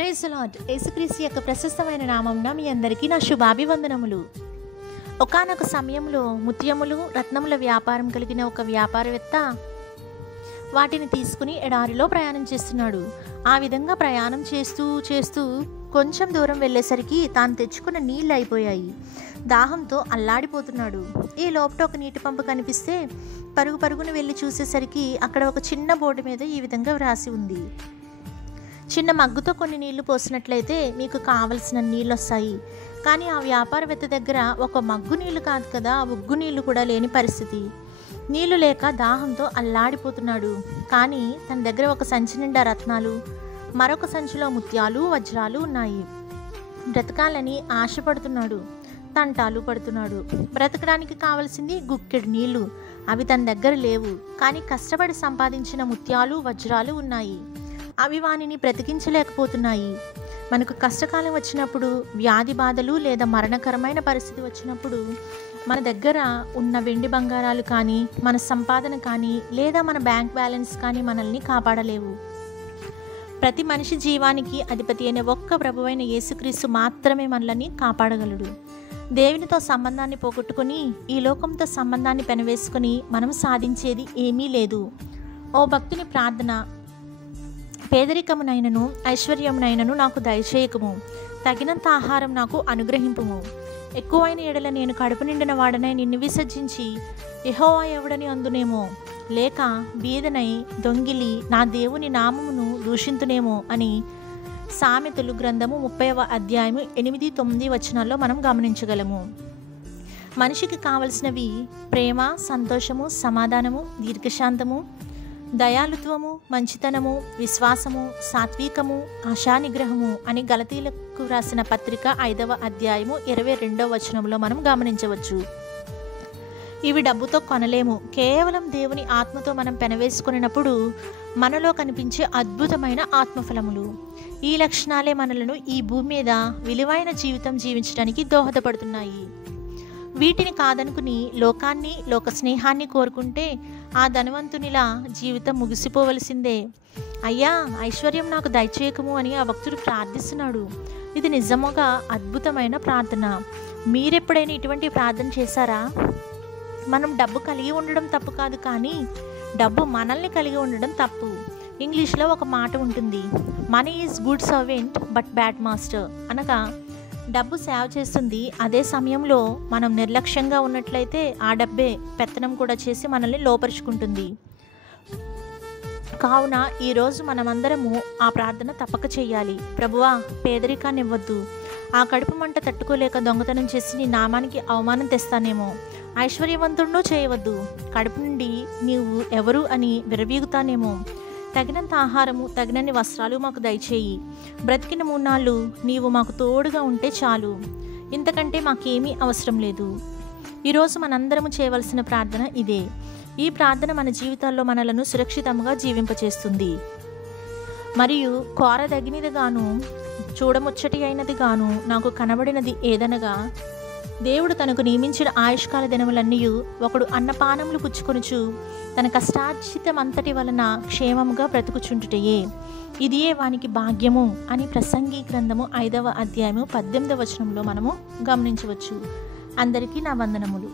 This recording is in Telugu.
Praise the lord. యేసుక్రీస్తు యొక్క ప్రశస్తమైన నామమున మీ అందరికీ నా శుభాభివందనములు. ఒకానొక సమయంలో ముత్యములు రత్నముల వ్యాపారం కలిగిన ఒక వ్యాపారవేత్త వాటిని తీసుకుని ఎడారిలో ప్రయాణం చేస్తున్నాడు. ఆ విధంగా ప్రయాణం చేస్తూ కొంచెం దూరం వెళ్ళేసరికి తాను తెచ్చుకున్న నీళ్ళు అయిపోయాయి. దాహంతో అల్లాడిపోతున్నాడు. ఈ లోపల ఒక నీటి పంపు కనిపిస్తే పరుగున వెళ్ళి చూసేసరికి అక్కడ ఒక చిన్న బోర్డు మీద ఈ విధంగా వ్రాసి ఉంది: చిన్న మగ్గుతో కొన్ని నీళ్లు పోసినట్లయితే మీకు కావలసిన నీళ్ళు వస్తాయి. కానీ ఆ వ్యాపారవేత్త దగ్గర ఒక మగ్గు నీళ్లు కాదు కదా, ఉగ్గు నీళ్లు కూడా లేని పరిస్థితి. నీళ్లు లేక దాహంతో అల్లాడిపోతున్నాడు. కానీ తన దగ్గర ఒక సంచి నిండా రత్నాలు, మరొక సంచిలో ముత్యాలు వజ్రాలు ఉన్నాయి. బ్రతకాలని ఆశపడుతున్నాడు, తంటాలు పడుతున్నాడు. బ్రతకడానికి కావలసింది గుక్కెడు నీళ్లు. అవి తన దగ్గర లేవు. కానీ కష్టపడి సంపాదించిన ముత్యాలు వజ్రాలు ఉన్నాయి. అవి వానిని బ్రతికించలేకపోతున్నాయి. మనకు కష్టకాలం వచ్చినప్పుడు, వ్యాధి బాధలు లేదా మరణకరమైన పరిస్థితి వచ్చినప్పుడు మన దగ్గర ఉన్న వెండి బంగారాలు కానీ, మన సంపాదన కానీ, లేదా మన బ్యాంక్ బ్యాలెన్స్ కానీ మనల్ని కాపాడలేవు. ప్రతి మనిషి జీవానికి అధిపతి అయిన ఒక్క ప్రభువైన యేసుక్రీస్తు మాత్రమే మనల్ని కాపాడగలడు. దేవునితో సంబంధాన్ని పోగొట్టుకుని ఈ లోకంతో సంబంధాన్ని పెనవేసుకుని మనం సాధించేది ఏమీ లేదు. ఓ భక్తుని ప్రార్థన: పేదరికమునైనను ఐశ్వర్యమునైనను నాకు దయచేయకము, తగినంత ఆహారం నాకు అనుగ్రహింపుము. ఎక్కువైన ఎడల నేను కడుపు నిండిన వాడనై నిన్ను విసర్జించి యెహోవా ఎవడని అందునేమో, లేక బీదనై దొంగిలి నా దేవుని నామమును దూషింతునేమో అని సామెతలు గ్రంథము 30వ అధ్యాయము 8-9 వచనాల్లో మనం గమనించగలము. మనిషికి కావలసినవి ప్రేమ, సంతోషము, సమాధానము, దీర్ఘశాంతము, దయాళుత్వము, మంచితనము, విశ్వాసము, సాత్వికము, ఆశానిగ్రహము అని గలతీలకు రాసిన పత్రిక 5వ అధ్యాయము 22వ వచనంలో మనం గమనించవచ్చు. ఇవి డబ్బుతో కొనలేము. కేవలం దేవుని ఆత్మతో మనం పెనవేసుకున్నప్పుడు మనలో కనిపించే అద్భుతమైన ఆత్మఫలములు. ఈ లక్షణాలే మనలను ఈ భూమి మీద విలువైన జీవితం జీవించడానికి దోహదపడుతున్నాయి. వీటిని కాదనుకుని లోకాన్ని, లోక స్నేహాన్ని కోరుకుంటే ఆ ధనవంతునిలా జీవితం ముగిసిపోవలసిందే. అయ్యా, ఐశ్వర్యం నాకు దయచేయకము అని ఆ భక్తుడు ప్రార్థిస్తున్నాడు. ఇది నిజముగా అద్భుతమైన ప్రార్థన. మీరెప్పుడైనా ఇటువంటి ప్రార్థన చేశారా? మనం డబ్బు కలిగి ఉండడం తప్పు కాదు, కానీ డబ్బు మనల్ని కలిగి ఉండడం తప్పు. ఇంగ్లీష్లో ఒక మాట ఉంటుంది: money is good servant but bad master. అనగా డబ్బు సేవ చేస్తుంది, అదే సమయంలో మనం నిర్లక్ష్యంగా ఉన్నట్లయితే ఆ డబ్బే పెత్తనం కూడా చేసి మనల్ని లోపరుచుకుంటుంది. కావున ఈరోజు మనమందరము ఆ ప్రార్థన తప్పక చేయాలి. ప్రభువా, పేదరికాన్ని ఇవ్వద్దు. ఆ కడుపు మంట తట్టుకోలేక దొంగతనం చేసి నీ నామానికి అవమానం తెస్తానేమో. ఐశ్వర్యవంతుడును చేయవద్దు. కడుపు నుండి నీవు ఎవరు అని విరవీగుతానేమో. తగినంత ఆహారము, తగినన్ని వస్త్రాలు మాకు దయచేయి. బ్రతికిన 3 నాళ్ళు నీవు మాకు తోడుగా ఉంటే చాలు. ఇంతకంటే మాకేమీ అవసరం లేదు. ఈరోజు మనందరము చేయవలసిన ప్రార్థన ఇదే. ఈ ప్రార్థన మన జీవితాల్లో మనలను సురక్షితంగా జీవింపచేస్తుంది. మరియు కోరదగినదిగాను చూడముచ్చటి అయినదిగాను నాకు కనబడినది ఏదనగా, దేవుడు తనకు నియమించిన ఆయుష్కాల దినములన్నీ ఒకడు అన్నపానములు పుచ్చుకొనుచు తన కష్టార్జితమంతటి వలన క్షేమముగా బ్రతుకుచుంటుటయే. ఇదియే వానికి భాగ్యము అని ప్రసంగి గ్రంథము 5వ అధ్యాయము 18వ వచనంలో మనము గమనించవచ్చు. అందరికీ నా వందనములు.